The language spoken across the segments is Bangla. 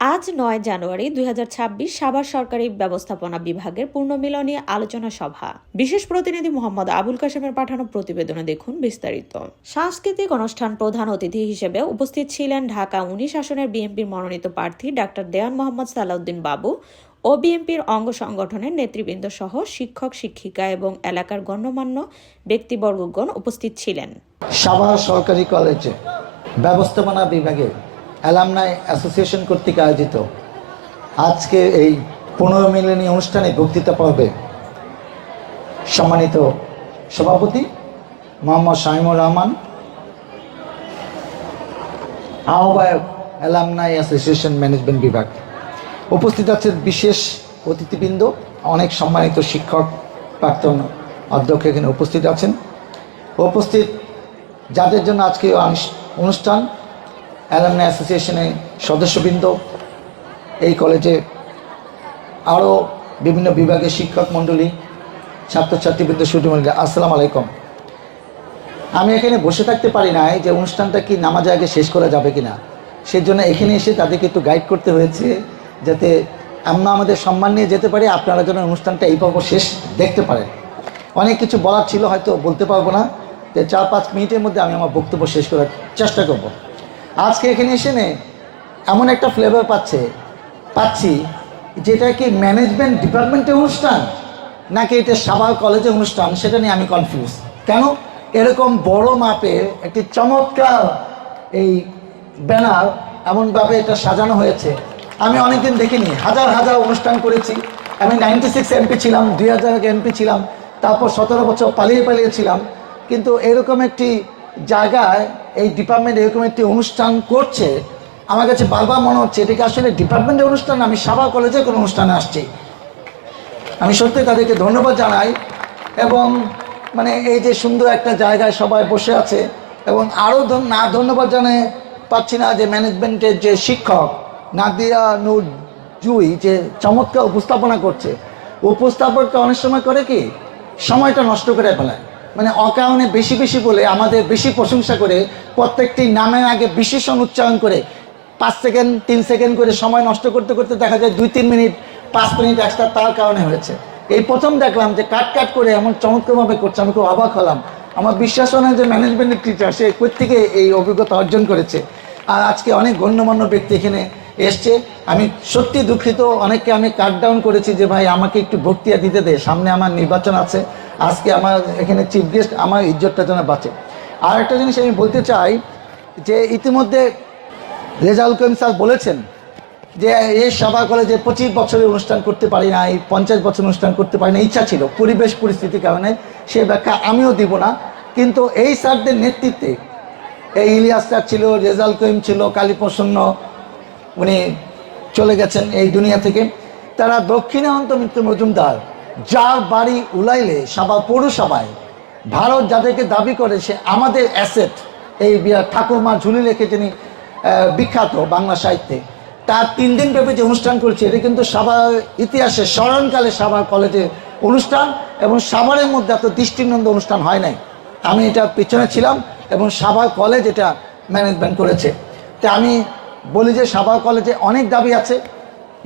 আজ নয় জানুয়ারি দুই সাভার সরকারি ব্যবস্থাপনা বিভাগের পূর্ণমিলনী আলোচনা সভা। বিশেষ প্রতিনিধি মোহাম্মদ আবুল কাশেমের পাঠানো প্রতিবেদনে দেখুন বিস্তারিত। সাংস্কৃতিক অনুষ্ঠান প্রধান অতিথি হিসেবে উপস্থিত ছিলেন ঢাকা উনিশ আসনের বিএনপির মনোনীত প্রার্থী ডাক্তার দেওয়ান মোহাম্মদ সালাউদ্দিন বাবু ও বিএনপির অঙ্গ সংগঠনের নেতৃবৃন্দ সহ শিক্ষক, শিক্ষিকা এবং এলাকার গণ্যমান্য ব্যক্তিবর্গগণ উপস্থিত ছিলেন। সাভার সরকারি কলেজে ব্যবস্থাপনা বিভাগে অ্যালামনাই অ্যাসোসিয়েশন কর্তৃক আয়োজিত আজকে এই পনেরো মিলনী অনুষ্ঠানে বক্তৃতা পর্বে সম্মানিত সভাপতি মোহাম্মদ শাহিমুর রহমান, আহ্বায়ক অ্যালামনাই অ্যাসোসিয়েশন ম্যানেজমেন্ট বিভাগ। উপস্থিত আছেন বিশেষ অতিথিবৃন্দ, অনেক সম্মানিত শিক্ষক, প্রাক্তন অধ্যক্ষ এখানে উপস্থিত আছেন। উপস্থিত যাদের জন্য আজকে অনুষ্ঠান অ্যালামনাই অ্যাসোসিয়েশনের সদস্যবৃন্দ, এই কলেজে আরও বিভিন্ন বিভাগের শিক্ষক মণ্ডলী, ছাত্রছাত্রীবৃন্দ সুটিমণ্ডলী আসসালামু আলাইকুম। আমি এখানে বসে থাকতে পারি না যে অনুষ্ঠানটা কি নামাজে আগে শেষ করা যাবে কিনা। সেই জন্য এখানে এসে তাদেরকে একটু গাইড করতে হয়েছে যাতে আমরা আমাদের সম্মান নিয়ে যেতে পারি, আপনারা যেন অনুষ্ঠানটা এই পর্ব শেষ দেখতে পারেন। অনেক কিছু বলার ছিল, হয়তো বলতে পারব না। যে চার পাঁচ মিনিটের মধ্যে আমি আমার বক্তব্য শেষ করার চেষ্টা করব। আজকে এখানে এসে নে, এমন একটা ফ্লেভার পাচ্ছে, পাচ্ছি, যেটা কি ম্যানেজমেন্ট ডিপার্টমেন্টের অনুষ্ঠান, নাকি এটা সাভার কলেজের অনুষ্ঠান, সেটা নিয়ে আমি কনফিউজ কেন? এরকম বড় মাপের একটি চমৎকার এই ব্যানার এমনভাবে এটা সাজানো হয়েছে। আমি অনেকদিন দেখিনি, হাজার হাজার অনুষ্ঠান করেছি। আমি নাইনটি সিক্স এমপি ছিলাম, দুই হাজার এমপি ছিলাম, তারপর সতেরো বছর পালিয়ে পালিয়ে ছিলাম কিন্তু এরকম একটি জায়গায় এই ডিপার্টমেন্ট এরকম একটি অনুষ্ঠান করছে, আমার কাছে বারবার মনে হচ্ছে এটাকে আসলে ডিপার্টমেন্টের অনুষ্ঠান আমি সাবা কলেজে কোনো অনুষ্ঠানে আসছি। আমি সত্যি তাদেরকে ধন্যবাদ জানাই এবং মানে এই যে সুন্দর একটা জায়গায় সবাই বসে আছে এবং আরও না ধন্যবাদ জানাই পাচ্ছি না যে ম্যানেজমেন্টের যে শিক্ষক নাদিয়া নূর জুই যে চমৎকার উপস্থাপনা করছে। উপস্থাপনটা অনেক সময় করে কি, সময়টা নষ্ট করে ফেলায়। মানে অকারণে বেশি বেশি বলে আমাদের বেশি প্রশংসা করে, প্রত্যেকটি নামের আগে বিশেষণ উচ্চারণ করে, পাঁচ সেকেন্ড, তিন সেকেন্ড করে সময় নষ্ট করতে করতে দেখা যায় দুই, তিন মিনিট, পাঁচ মিনিট এক্সট্রা তার কারণে হয়েছে। এই প্রথম দেখলাম যে কাট কাট করে এমন চমৎকারভাবে করছে, আমি খুব অবাক হলাম। আমার বিশ্বাস হয় যে ম্যানেজমেন্টের টিচার সে থেকে এই অভিজ্ঞতা অর্জন করেছে। আর আজকে অনেক গণ্যমান্য ব্যক্তি এখানে এসছে। আমি সত্যি দুঃখিত, অনেককে আমি কাট ডাউন করেছি যে, ভাই, আমাকে একটু বক্তৃতা দিতে দে, সামনে আমার নির্বাচন আছে। আজকে আমার এখানে চিফ গেস্ট আমার ইজ্জতটা যেন বাঁচে। আর একটা জিনিস আমি বলতে চাই, যে ইতিমধ্যে রেজাউল করিম স্যার বলেছেন যে এই সভা কলেজে পঁচিশ বছরে অনুষ্ঠান করতে পারি না, এই পঞ্চাশ বছর অনুষ্ঠান করতে পারি না, ইচ্ছা ছিল পরিবেশ পরিস্থিতির কারণে, সে ব্যাখ্যা আমিও দিব না। কিন্তু এই স্যারদের নেতৃত্বে এই ইলিয়াস স্যার ছিল রেজাল করিম ছিল কালীপ্রসন্ন উনি চলে গেছেন এই দুনিয়া থেকে। তারা দক্ষিণান্ত মিত্র মজুমদার যার বাড়ি উলাইলে সাবা পৌরসভায়, ভারত যাদেরকে দাবি করে সে আমাদের অ্যাসেট এই ঠাকুরমা ঝুলি লেখে যিনি বিখ্যাত বাংলা সাহিত্যে, তার তিন দিন ব্যাপী যে অনুষ্ঠান করছে, এটা কিন্তু সাভার ইতিহাসে স্মরণকালে সাভার কলেজে অনুষ্ঠান এবং সাভারের মধ্যে এত দৃষ্টিনন্দ অনুষ্ঠান হয় নাই। আমি এটা পিছনে ছিলাম এবং সাভার কলেজ এটা ম্যানেজমেন্ট করেছে। তা আমি বলি যে সাভার কলেজে অনেক দাবি আছে।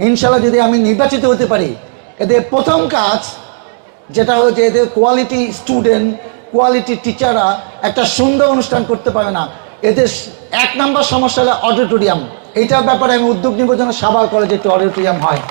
ইনশাল্লাহ যদি আমি নির্বাচিত হতে পারি এদের প্রথম কাজ যেটা হচ্ছে এদের কোয়ালিটি স্টুডেন্ট কোয়ালিটি টিচাররা একটা সুন্দর অনুষ্ঠান করতে পারে না। এদের এক নম্বর সমস্যা হলো অডিটোরিয়াম এইটার ব্যাপারে আমি উদ্যোগ নিব যেন সাভার কলেজে একটু অডিটোরিয়াম হয়।